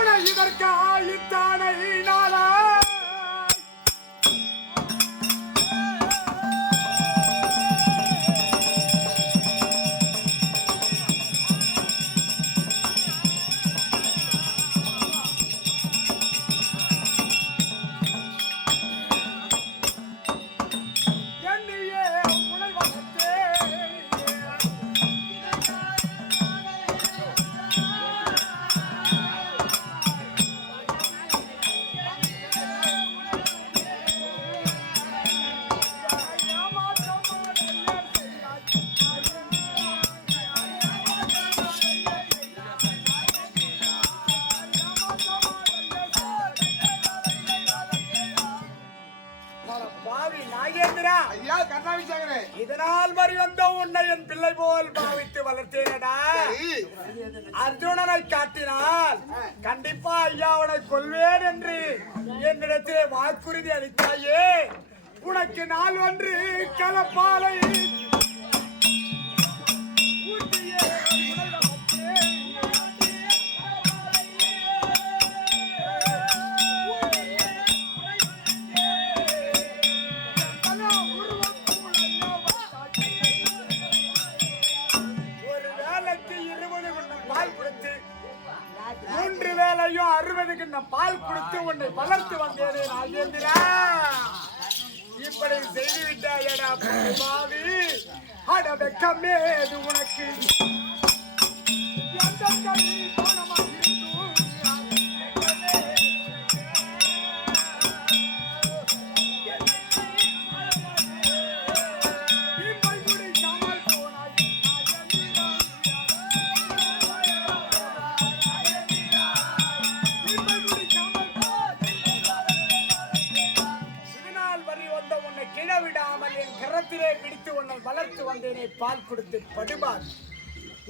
துணை இதற்கு ஆயித்தானை நாளா உனக்கு நாள் ஒன்று கலப்பாலை. பால் கொடுத்து உன்னை வளர்த்து வந்தேனே ராஜேந்திரா. இப்படி செய்து விட்டாயடா பாவி அட வெக்கமே இது உனக்கு. எந்த கை போனமா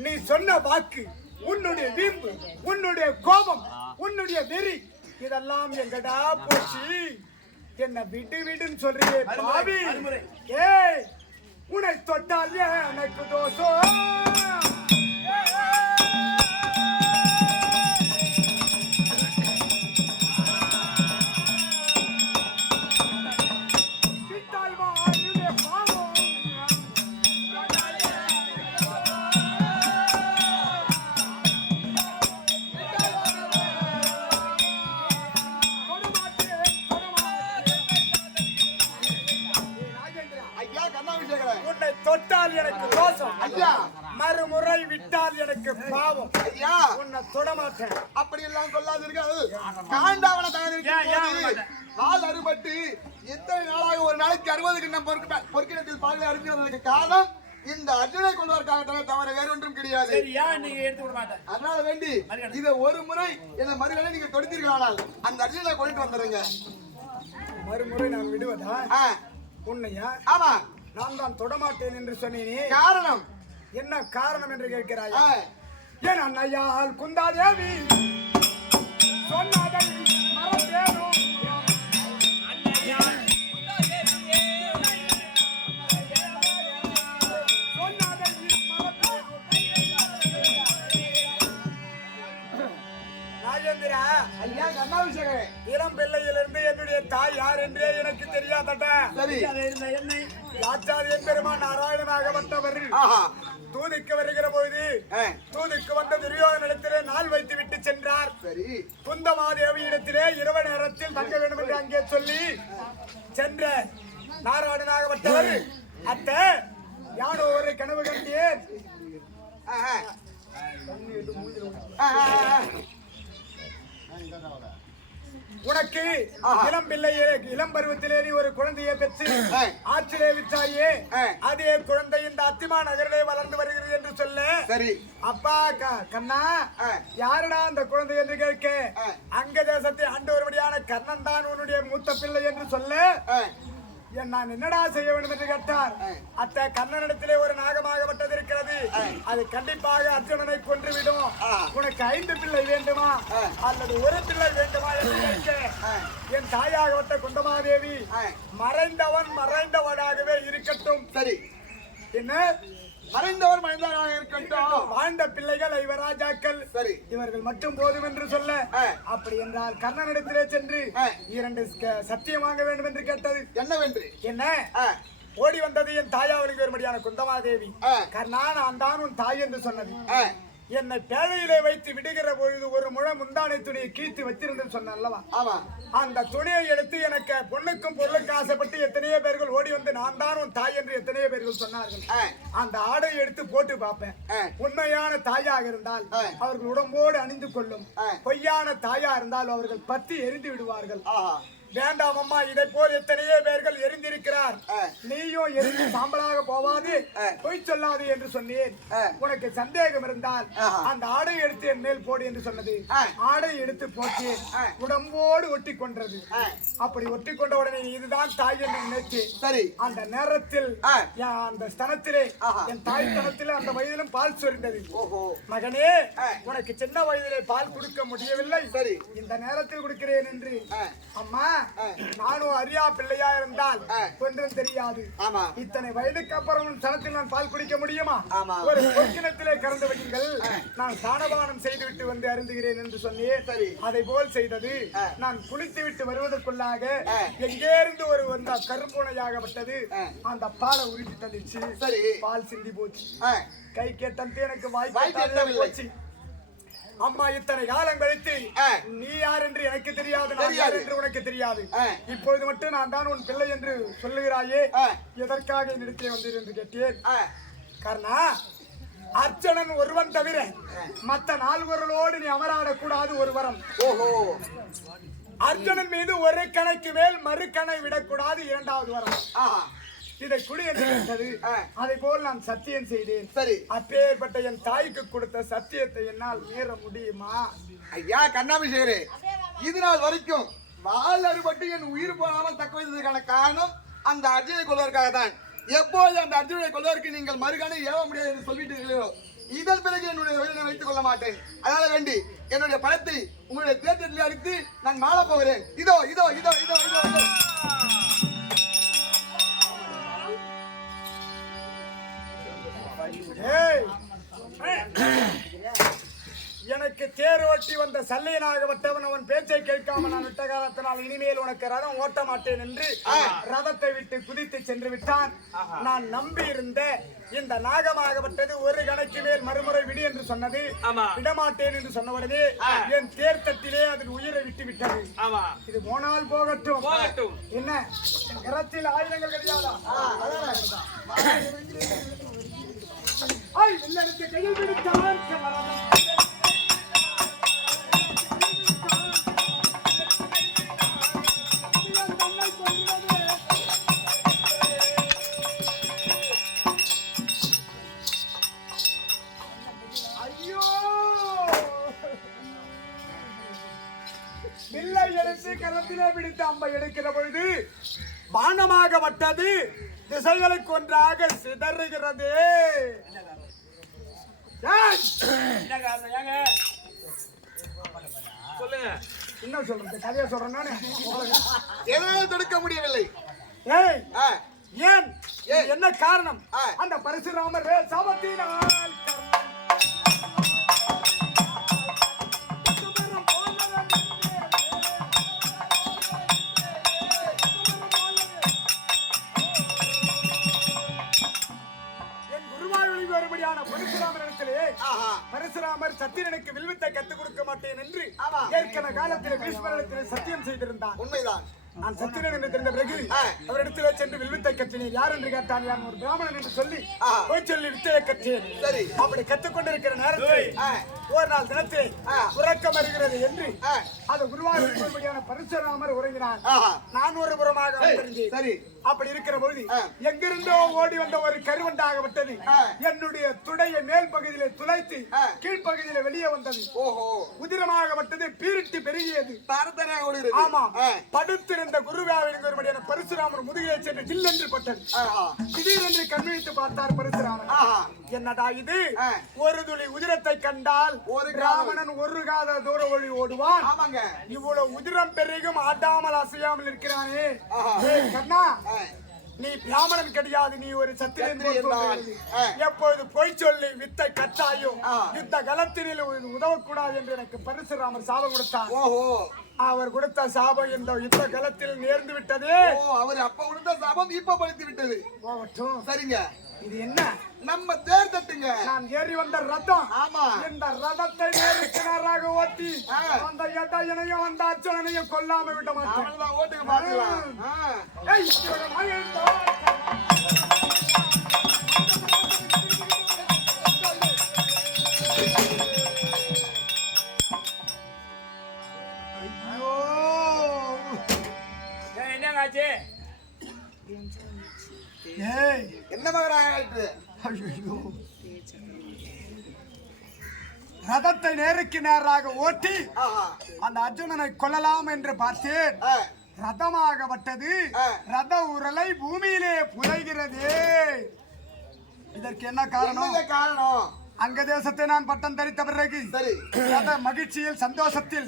நீ சொன்ன வாக்கு உன்னுடைய வீம்பு உன்னுடைய கோபம் உன்னுடைய வெறி இதெல்லாம் எங்கடா போச்சு? என்ன விடு விடுன்னு சொல்றியே பாவி. ஏய் உன்னை தொட்டால் எனக்கு தோஷம். தொட்டால் எனக்கு தோஷம். ஐயா. மறுமுறை விட்டால் எனக்கு பாவம். ஐயா. உன்னை தொடமாட்டேன் அப்படி எல்லாம் சொல்லாது இருக்காது காண்டாவன மாட்டேன்? பால் அறுபட்டு எத்தனை நாளாக ஒரு நாளைக்கு அறுபது கிண்ணம் பொறுக்க பொறுக்கிடத்தில் பால் அறுக்கிறதுக்கு காரணம் இந்த அர்ஜுனை கொள்வதற்காக தவிர வேற ஒன்றும் கிடையாது. அதனால வேண்டி இதை ஒரு முறை என்ன மறுவேளை நீங்க தொடுத்தீர்களானால் அந்த அர்ஜுனை கொண்டு வந்துருங்க மறுமுறை நான் விடுவதா? உன்னையா? ஆமா. நான் தான் தொடமாட்டேன் என்று சொன்னேனே. காரணம்? என்ன காரணம் என்று கேட்கிறாய்? என் அன்னையால் குந்தாதேவி சொன்னதை மறந்தேனோ? சொன்னதை மறந்தேனோ. நாகேந்திரா ஐயா கண்ணாபிஷேகரே இளம் பிள்ளையிலிருந்து என்னுடைய தாய் யார் என்றே எனக்கு தெரியாதடா. சரி. அதை ஆச்சாரியன் பெருமான் நாராயணனாகப்பட்டவர் ஆஹா. தூதிக்கு வருகிற பொழுது தூதிக்கு வந்த துரியோதனிடத்திலே நாள் வைத்து விட்டு சென்றார். சரி. குந்தமாதேவி இடத்திலே இரவு நேரத்தில் தங்க வேண்டும் என்று அங்கே சொல்லி சென்ற நாராயணனாகப்பட்டவர் அத்த யானோ ஒரு கனவு கண்டேன். உனக்கு. இளம் பிள்ளையே இளம் பருவத்திலே நீ ஒரு குழந்தையை பெற்று. ஆற்றிலே விட்டாயே ஆ. அதே குழந்தை இந்த அத்திமா நகரிலே வளர்ந்து வருகிறது என்று சொல்ல சரி அப்பா கண்ணா. யாருடா அந்த குழந்தை என்று கேட்க. அங்க தேசத்தை ஆண்டு வரும்படியான கர்ணன் தான் உன்னுடைய மூத்த பிள்ளை என்று சொல்ல என் நான் என்னடா செய்ய வேண்டும் என்று கேட்டார். அத்த கர்ணனிடத்திலே ஒரு நாகமாகப்பட்டது இருக்கிறது அது கண்டிப்பாக அர்ஜுனனை கொன்றுவிடும். உனக்கு ஐந்து பிள்ளை வேண்டுமா. அல்லது ஒரு பிள்ளை வேண்டுமா என்று கேட்க. என் தாயாகப்பட்ட குந்தமாதேவி. மறைந்தவன் மறைந்தவனாகவே இருக்கட்டும் சரி என்ன மறைந்தவர் மனிதராக இருக்கட்டும். வாழ்ந்த பிள்ளைகள் ஐவராஜாக்கள். சரி. இவர்கள் மட்டும் போதும் என்று சொல்ல. அப்படி என்றால் கர்ணனிடத்திலே சென்று. இரண்டு சத்தியம் வாங்க வேண்டும் என்று கேட்டது. என்னவென்று? என்ன? ஓடி வந்தது என் தாயாவளிக்கு வரும்படியான குந்தமாதேவி. கர்ணா நான் தான் உன் தாய் என்று சொன்னது. என்னை பேழையிலே வைத்து விடுகிற பொழுது ஒரு முழம் முந்தானை துணியை கீழ்த்து வச்சிருந்து சொன்ன அல்லவா? ஆமா. அந்த துணியை எடுத்து எனக்கு பொண்ணுக்கும் பொருளுக்கும் ஆசைப்பட்டு எத்தனையோ பேர்கள் ஓடி வந்து நான் தான் உன் தாய் என்று எத்தனையோ பேர்கள் சொன்னார்கள். அந்த ஆடை எடுத்து போட்டு பார்ப்பேன். உண்மையான தாயாக இருந்தால். அவர்கள் உடம்போடு அணிந்து கொள்ளும். பொய்யான தாயா இருந்தால் அவர்கள் பத்தி எரிந்து விடுவார்கள். வேண்டாம் அம்மா இதை போல் எத்தனையோ பேர்கள் எரிந்திருக்கிறார். நீயும் எரிந்து சாம்பலாக போவாது. பொய் சொல்லாது என்று சொன்னேன். உனக்கு சந்தேகம் இருந்தால். அந்த ஆடை எடுத்து என் மேல் போடு என்று சொன்னது. ஆடை எடுத்து போட்டு. உடம்போடு ஒட்டி கொன்றது ஆ. அப்படி ஒட்டி கொண்ட உடனே இதுதான் தாய் என்று நினைத்து சரி அந்த நேரத்தில் அந்த ஸ்தனத்திலே. என் தாய் ஸ்தனத்திலே அந்த வயதிலும் பால் சொரிந்தது ஓஹோ மகனே. உனக்கு சின்ன வயதிலே பால் கொடுக்க முடியவில்லை சரி. இந்த நேரத்தில் கொடுக்கிறேன் என்று. அம்மா. நானும் அறியா பிள்ளையா இருந்தால். ஒன்றும் தெரியாது ஆமா இத்தனை வயதுக்கு அப்புறம் சனத்தில் நான் பால் குடிக்க முடியுமா ஆமா. ஒரு பொற்கிணத்திலே கறந்து வையுங்கள் நான் சாணபானம் செய்துவிட்டு வந்து அருந்துகிறேன் என்று சொன்னேன் சரி. அதை போல் செய்தது. நான் குளித்து விட்டு வருவதற்குள்ளாக ஆ. எங்கே இருந்து ஒரு வந்த கரும்புனையாகப்பட்டது ஆ. அந்த பாலை உருட்டி தள்ளிச்சு சரி. பால் சிந்தி போச்சு கை கேட்டது எனக்கு வாய் வாய் கேட்டாலே கேட்கவில்லை. போச்சு அம்மா இத்தனை காலம் கழித்து. நீ யார் என்று எனக்கு தெரியாது நான். யார் என்று உனக்கு தெரியாது. இப்பொழுது மட்டும் நான் தான் உன் பிள்ளை என்று சொல்லுகிறாயே. எதற்காக என்னிடத்தில் வந்தீர் என்று கேட்டேன் கர்ணா அர்ச்சனன் ஒருவன் தவிர மத்த நால்வர்களோடு நீ அமராடக்கூடாது ஒரு வரம். ஓஹோ. அர்ஜுனன் மீது ஒரு கணைக்கு மேல் மறு கணை விடக்கூடாது இரண்டாவது வரம். ஆஹா இதை குடி என்று கேட்டது. அதை போல் நான் சத்தியம் செய்தேன். சரி. அப்பேற்பட்ட என் தாய்க்கு கொடுத்த சத்தியத்தை என்னால் மீற முடியுமா? ஐயா கண்ணாபிஷேகரே இது நாள் வரைக்கும் அறுபட்டு என் உயிர் போனாமல் தக்க வைத்ததற்கான காரணம் அந்த அர்ஜுனை கொள்வதற்காக தான். எப்போது அந்த அர்ஜுனை கொள்வதற்கு நீங்கள் மறுகாணை ஏவ முடியாது என்று சொல்லிட்டீர்களோ இதன் பிறகு என்னுடைய உயிரை வைத்துக் கொள்ள மாட்டேன். அதனால வேண்டி என்னுடைய பணத்தை உங்களுடைய தேர்தலில் அடித்து நான் மாள போகிறேன். இதோ இதோ இதோ இதோ இதோ இதோ. எனக்கு தேர் ஓட்டி வந்த சல்லையனாகப்பட்டவன் அவன் பேச்சை கேட்காம நான் விட்ட காலத்தினால் இனிமேல் உனக்கு ரதம் ஓட்ட மாட்டேன் என்று ரதத்தை விட்டு குதித்து சென்று விட்டான். நான் நம்பி இருந்த இந்த நாகமாகப்பட்டது ஒரு கணக்கு மேல் மறுமுறை விடு என்று சொன்னது. விடமாட்டேன் என்று சொன்ன உடனே என் தேர் தட்டிலே அதன் உயிரை விட்டு விட்டது. இது போனால் போகட்டும். என்ன? என் கரத்தில் ஆயுதங்கள் கிடையாதா? ஐ வில்லனுக்கு கையில் பிடித்தான் கமலம். ஐயோ வில்லை எடுத்து கரத்திலே பிடித்து அம்பை எடுக்கிற பொழுது பானமாகப்பட்டது திசைகளுக்கு ஒன்றாக சிதறுகிறது ஏய், என்ன காரணம் ஏங்க சொல்லுங்க. என்ன சொல்றது கதையை சொல்றேன் நானு எதனால் தடுக்க முடியவில்லை ஏய் ஏன் என்ன காரணம். அந்த பரசுராமர் சாபத்தினால் சத்திரனுக்கு வில்வித்தை கத்துக் கொடுக்க மாட்டேன் என்று ஆமா. ஏற்கனவே காலத்தில் பீஷ்மரிடத்தில் சத்தியம் செய்திருந்தான் உண்மைதான் நான் சத்திரன் என்று தெரிந்த பிறகு. அவரிடத்திலே சென்று வில்வித்தை கற்றினேன் யார் என்று கேட்டான் நான் ஒரு பிராமணன் என்று சொல்லி. போய் சொல்லி வித்தையை கற்றேன் சரி அப்படி கத்துக்கொண்டிருக்கிற நேரத்தில். ஒரு நாள் தினத்தில். உறக்கம் வருகிறது என்று. அது குருவாயூர் பரசுராமர் உறங்கினார் ஆஹா நான் ஒரு புறமாக சரி அப்படி இருக்கிற பொழுது. எங்கிருந்தோ ஓடி வந்த ஒரு கருவண்டாக விட்டது. என்னுடைய துடைய மேல் பகுதியிலே துளைத்து. கீழ்ப்பகுதியிலே வெளியே வந்தது. ஓஹோ. உதிரமாகப்பட்டது பீரிட்டு பெருகியது. ஆமா. படுத்திருந்த குருவாவின் பரசுராமர் முதுகிலே சென்று ஜில்லென்று பட்டது. திடீரென்று கண்விழித்து பார்த்தார் பரசுராமர். என்னடா இது. ஒரு துளி உதிரத்தை கண்டால் ஒரு. ராவணன் ஒரு காத தூர ஒளி ஓடுவான். ஆமாங்க. இவ்வளவு உதிரம் பெருகும் ஆட்டாமல் அசையாமல் இருக்கிறானே. கண்ணா நீ பிராமணன் கிடையாது நீ ஒரு. ஆ. எப்பொழுது பொய் சொல்லி வித்தை கட்டாயோ ஆ. யுத்த கலத்தினில் உதவக்கூடாது என்று எனக்கு பரசுராமர் சாபம் கொடுத்தார் ஓஹோ அவர் கொடுத்த சாபம் இந்த யுத்த கலத்தில் நேர்ந்து விட்டது ஓ அவர் அப்ப கொடுத்த சாபம் இப்ப படுத்தி விட்டது சரிங்க இது என்ன? நம்ம தேர் தட்டுங்க நான் ஏறி வந்த ரதம் ஆமா. இந்த ரதத்தை நேருக்கு நேராக ஓட்டி. அந்த எட்டையனையும் அந்த அச்சனையும் கொல்லாம விட மாட்டேன். அவனதான் ஓட்டுக்கு பாக்கலாம் ரதத்தை நேருக்கு நேராக ஓட்டி அந்த அர்ஜுனனை கொல்லலாம் என்று பார்த்தேன். ரதமாகப்பட்டது. ரத உரலை பூமியிலே புதைகிறது. இதற்கு என்ன காரணம்? காரணம்? அங்க தேசத்தை நான் பட்டம் தரித்த பிறகு சரி ரத மகிழ்ச்சியில் சந்தோஷத்தில்.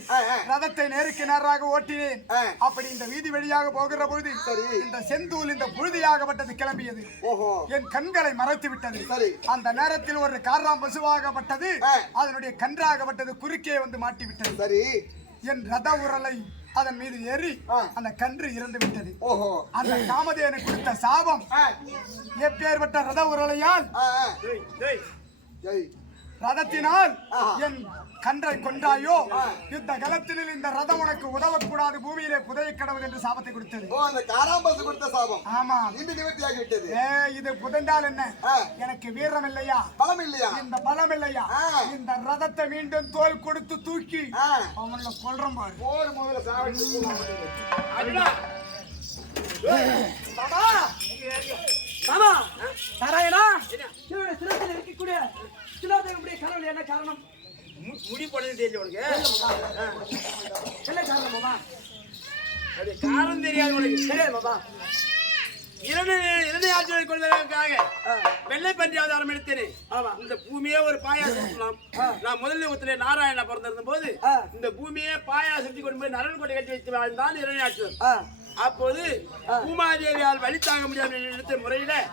ரதத்தை நேருக்கு நேராக ஓட்டினேன். அப்படி இந்த வீதி வழியாக போகிற பொழுது சரி. இந்த செந்தூல் இந்த புழுதியாகப்பட்டது கிளம்பியது ஓஹோ என் கண்களை மறைத்து விட்டது சரி. அந்த நேரத்தில் ஒரு காராம் பசுவாகப்பட்டது. அதனுடைய கன்றாகப்பட்டது குறுக்கே வந்து மாட்டி விட்டது சரி என் ரத உரலை அதன் மீது ஏறி ஆ. அந்த கன்று இறந்து விட்டது ஓஹோ அந்த காமதேனு கொடுத்த சாபம். எப்பேற்பட்ட ரத உரலையால் ரதத்தினால் ஆஹா. என் கன்றை கொன்றாயோ? ஆ. யுத்த கலத்தினில் இந்த ரதம் உனக்கு உதவக்கூடாது. பூமியிலே புதைய கடவுள் என்று சாபத்தை கொடுத்தது. ஓ அந்த காராம்பசு கொடுத்த சாபம். ஆமா. இன்று நிவர்த்தியாகி விட்டது. ஏ இது புதைந்தால் என்ன. எனக்கு வீரம் இல்லையா? பலம் இல்லையா? இந்த பலம் இல்லையா. இந்த ரதத்தை மீண்டும் தோல் கொடுத்து தூக்கி. அவங்கள கொல்றோம் பாரு. போர் முதல்ல சாவடிச்சு அருணா, மாமா மாமா நாராயணா இவருடைய சிரத்தில் இருக்கக்கூடிய சிலோதேவனுடைய கனவு என்ன காரணம்? முடி போடுறது தெரியல உனக்கு. என்ன காரணம் மாமா? அது காரணம் தெரியாது உனக்கு. தெரியாது மாமா. இரண்டு இரண்டு ஆட்சியை கொள்வதற்காக வெள்ளை பன்றி அவதாரம் எடுத்தேனே. இந்த பூமியே ஒரு பாயாசம் ஊட்டலாம். நான் முதல்ல ஊத்துல நாராயண பிறந்திருந்த போது. இந்த பூமியே பாயாசம் கொண்டு போய் நரன் கொட்டை கட்டி வைத்து வாழ்ந்தான் இரண்டு ஆட்சியர் அப்போது பூமாதேவியால் வழி தாங்க முடியாத எடுத்த முறையில.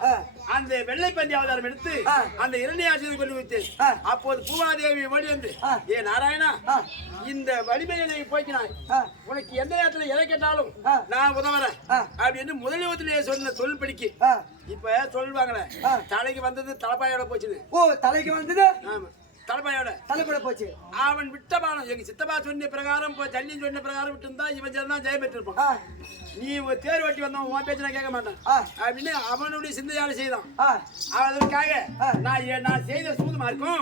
அந்த வெள்ளை பன்றி அவதாரம் எடுத்து. அந்த இரண்டை ஆட்சியை கொண்டு வைத்தேன். அப்போது பூமாதேவி ஓடி வந்து. ஏ நாராயணா. இந்த வலிமையை போய்க்கினாய். உனக்கு எந்த நேரத்துல எதை கேட்டாலும். நான் உதவுறேன். அப்படின்னு முதலியத்திலேயே சொன்ன தொழில் படிக்கு ஆ. இப்ப சொல்லுவாங்களே. தலைக்கு வந்தது தலைப்பாயோட போச்சுன்னு ஓ தலைக்கு வந்தது ஆமா தலைப்பாயோட தலைப்பட போச்சு. அவன் விட்ட பானம் எங்க சித்தப்பா சொன்ன பிரகாரம் ஜல்லி சொன்ன பிரகாரம் விட்டு இருந்தா இவன் தான் ஜெயம் பெற்றிருப்பான். நீ ஒரு தேர் ஓட்டி வந்தவன் உன் பேச்சு நான் கேட்க மாட்டேன். அப்படின்னு அவனுடைய சிந்தையால செய்தான். அதற்காக. நான் நான் செய்த சூதுமா இருக்கும்.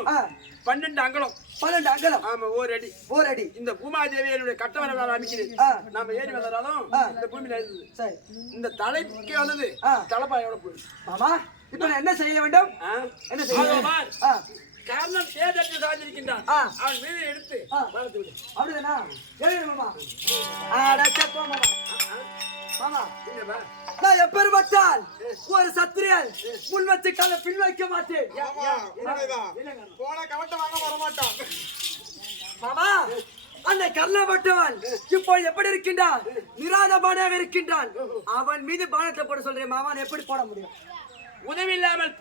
பன்னெண்டு அங்கலம். பன்னெண்டு அகலம் ஆமா ஒரு அடி. ஓர் அடி. இந்த பூமாதேவி என்னுடைய கட்டவர அமைக்கிறேன் ஆ. நாம ஏறி வந்தாலும். இந்த பூமியில இருந்தது இந்த தலைக்கு வந்தது. தலைப்பாயோட போயிடுச்சு மாமா இப்ப நான் என்ன செய்ய வேண்டும்? என்ன செய்ய காரணம் தேர்தல் சாதிருக்கின்றான். அவன் மீது எடுத்து. வளர்த்து விடு. அப்படிதானா? மாமா. மாமா? நான் எப்பேற்பட்டால் ஒரு சத்திரியன். முன் வச்சு கால பின் வைக்க மாட்டேன். போன கவட்ட வாங்க வர மாட்டோம் மாமா அந்த கர்ணப்பட்டவன் இப்போ எப்படி இருக்கின்றான்? நிராதமானாக இருக்கின்றான். அவன் மீது பானத்தை போட சொல்றேன் மாமா. எப்படி போட முடியும்? உதவி இல்லாமல்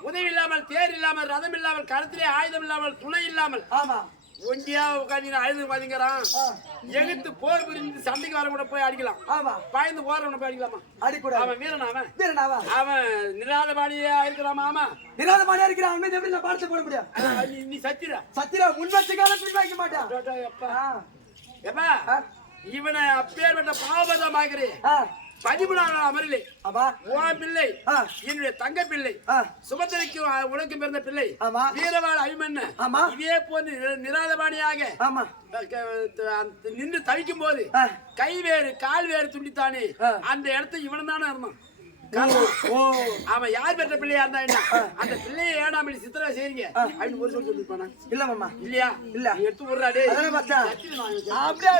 உதவி இல்லாமல் தேர் இல்லாமல் ரதம் இல்லாமல் கருத்திலே ஆயுதம் இல்லாமல் துணை இல்லாமல் ஆமா ஒண்டியா உட்காந்து அழுது பாத்தீங்கிறான். எகித்து போர் புரிந்து சண்டைக்கு வர கூட போய் அடிக்கலாம். ஆமா. பாய்ந்து போறவனை போய் அடிக்கலாமா? அடிக்கூடாது. அவன் வீரன் அவன் வீரனாவா? அவன் நிராதபாடியா இருக்கிறான் ஆமா நிராதமானா இருக்கிறான். அவன் எப்படி நான் போட முடியும்? நீ- சத்திரா. சத்திரா முன் வச்சு கால பின் வைக்க மாட்டான். எப்பா. எப்பா. இவனை அப்பேற்பட்ட பாவபதம் ஆகிறேன் ஆ. பதிமூணாம் அமரிலே ஆமா உன் பிள்ளை. என்னுடைய தங்க பிள்ளை அஹ், உனக்கும் பிறந்த பிள்ளை ஆமா. வீரவாள் அபிமன்ன ஆமா. இதே போன்று நிர- நிராதபாணியாக ஆமா நின்று தவிக்கும் போது. கை வேறு கால் வேறு துண்டித்தானே. அந்த இடத்த இவன் தானே இருந்தான் அவன் யார் பெற்ற பிள்ளையா இருந்தா என்ன அந்த பிள்ளையை இப்படி சித்திரா செய்றீங்க அப்படின்னு ஒரு சொல்லி சொல்லிருப்பானா இல்ல மாமா இல்லையா இல்ல. எடுத்து விடுறா டேய் அதானே பார்த்தேன். சத்தியம் நான் வச்சேன். அப்படியே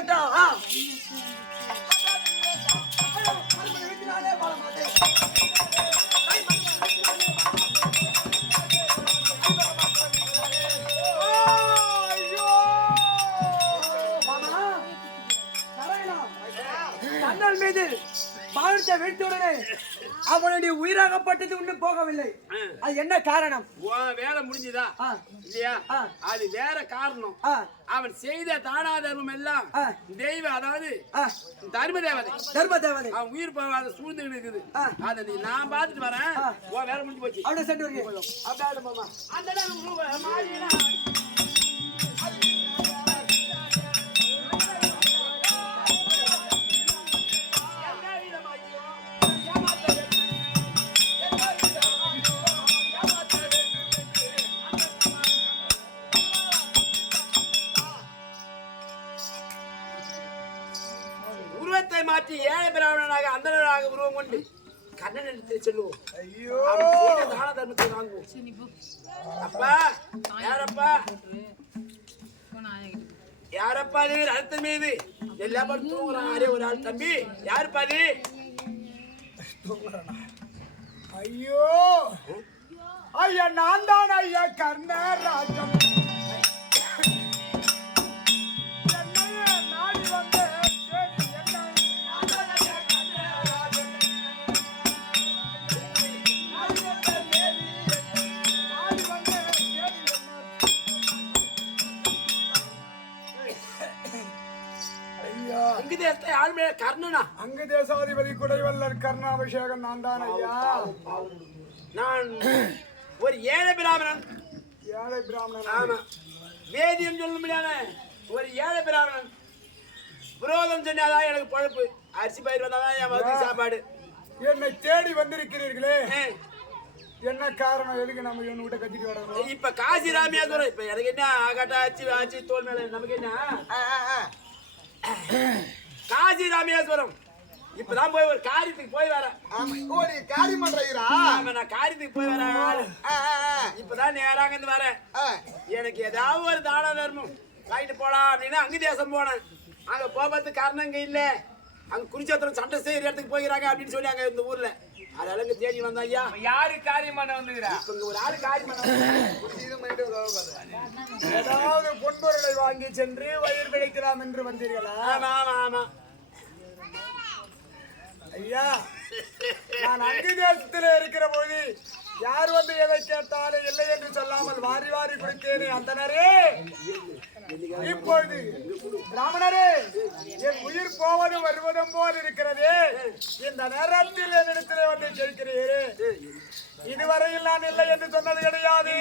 விடுங்க கண்ணே அவனுடைய உயிராகப்பட்டது இன்னும் போகவில்லை. அது என்ன காரணம்? வேலை முடிஞ்சுதா? இல்லையா. அது வேற காரணம். அவன் செய்த தானா தர்மம் எல்லாம். தெய்வ அதாவது தர்ம தேவதை. தர்ம தேவதை. அவன் உயிர் போகாத சூழ்ந்து இருக்குது. அதை நீ நான் பார்த்துட்டு வரேன். வேலை முடிஞ்சு போச்சு. அவனை சென்று அப்படியே அந்த உருவத்தை மாற்றி ஏழை பிராமணனாக அந்தனராக உருவம் கொண்டு கண்ணன் எடுத்து செல்லுவோம். தான தர்மத்தை வாங்குவோம். அப்பா யாரப்பா? யாரப்பா நீ அடுத்த மீது. எல்லா பேரும் தூங்குறான் அரே ஒரு ஆள் தம்பி. யாருப்பா நீ ஐயோ. ஐயா நான் தான் ஐயா கர்ணராஜம் கர்ணனா? அங்கு தேசாதிபதி குடைவல்லர் கர்ணாபிஷேகம் நான் தான் ஐயா. நான் ஒரு ஏழை பிராமணன். ஏழை பிராமணன். ஆமா. வேதியம் சொல்ல முடியாத ஒரு ஏழை பிராமணன். புரோதம் சொன்னாதான் எனக்கு பழப்பு. அரிசி பயிர் வந்தாதான் என் வகுத்து சாப்பாடு. என்னை தேடி வந்திருக்கிறீர்களே. என்ன காரணம்? எதுக்கு நம்ம இவன் விட்ட கத்திட்டு வரணும் இப்ப காசி ராமேஸ்வரம் இப்ப எனக்கு என்ன ஆகாட்டா ஆச்சு ஆச்சு தோல் மேல நமக்கு என்ன. காசி ராமேஸ்வரம். இப்பதான் போய் ஒரு காரியத்துக்கு போய். ஓ நீ காரியம் பண்றீரா? நான் காரியத்துக்கு போய் ஆ. இப்பதான் நேராக இருந்து வரேன். எனக்கு ஏதாவது ஒரு தான தர்மம் வாங்கிட்டு போலாம் அப்படின்னா அங்கு தேசம் போனேன். அங்க போகிறதுக்கு காரணம் இங்க இல்ல. அங்க குறிச்சத்திரம் சண்டை செய்யற இடத்துக்கு போகிறாங்க அப்படின்னு சொல்லி அங்க இந்த ஊர்ல. அதனால இங்க தேடி வந்தோம் ஐயா யாரு காரியம் பண்ண வந்துக்கிறா இங்க ஒரு ஆளு காரியம் பண்ண. ஏதாவது பொன்பொருளை வாங்கி சென்று வயிறு பிழைக்கலாம் என்று வந்தீர்களா? ஆமா. ஐயா நான் அங்கு தேசத்தில் இருக்கிற போது யார் வந்து எதை கேட்டாலும் இல்லை என்று சொல்லாமல் வாரி வாரி கொடுத்தேனே அந்தனரே. இப்பொழுது பிராமணரே என் உயிர் போவதும் வருவதும் போல் இருக்கிறது. இந்த நேரத்தில் என்னிடத்திலே வந்து கேட்கிறீரே இதுவரையில் நான் இல்லை என்று சொன்னது கிடையாது.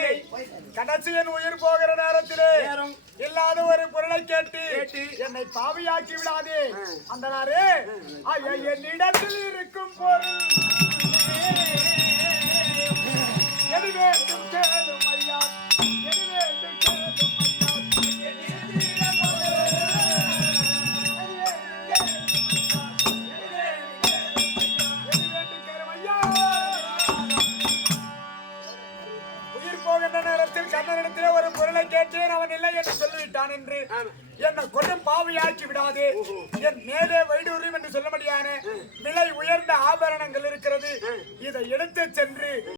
கடைசி என் உயிர் போகிற நேரத்திலே இல்லாத ஒரு பொருளை கேட்டு என்னை பாவியாக்கி விடாதே. அந்த நாரே என்னிடத்தில் இருக்கும் பொருள். எது வேண்டும் கேளும் ஐயா. பொருளை கேட்டேன் அவன் இல்லை என்று சொல்லிவிட்டான் என்று. என்னை கொண்டும் பாவியாக்கி விடாதே. என் மேலே வைடூரியம் என்று சொல்ல முடியான. விலை உயர்ந்த ஆபரணங்கள் இருக்கிறது. இதை எடுத்து சென்று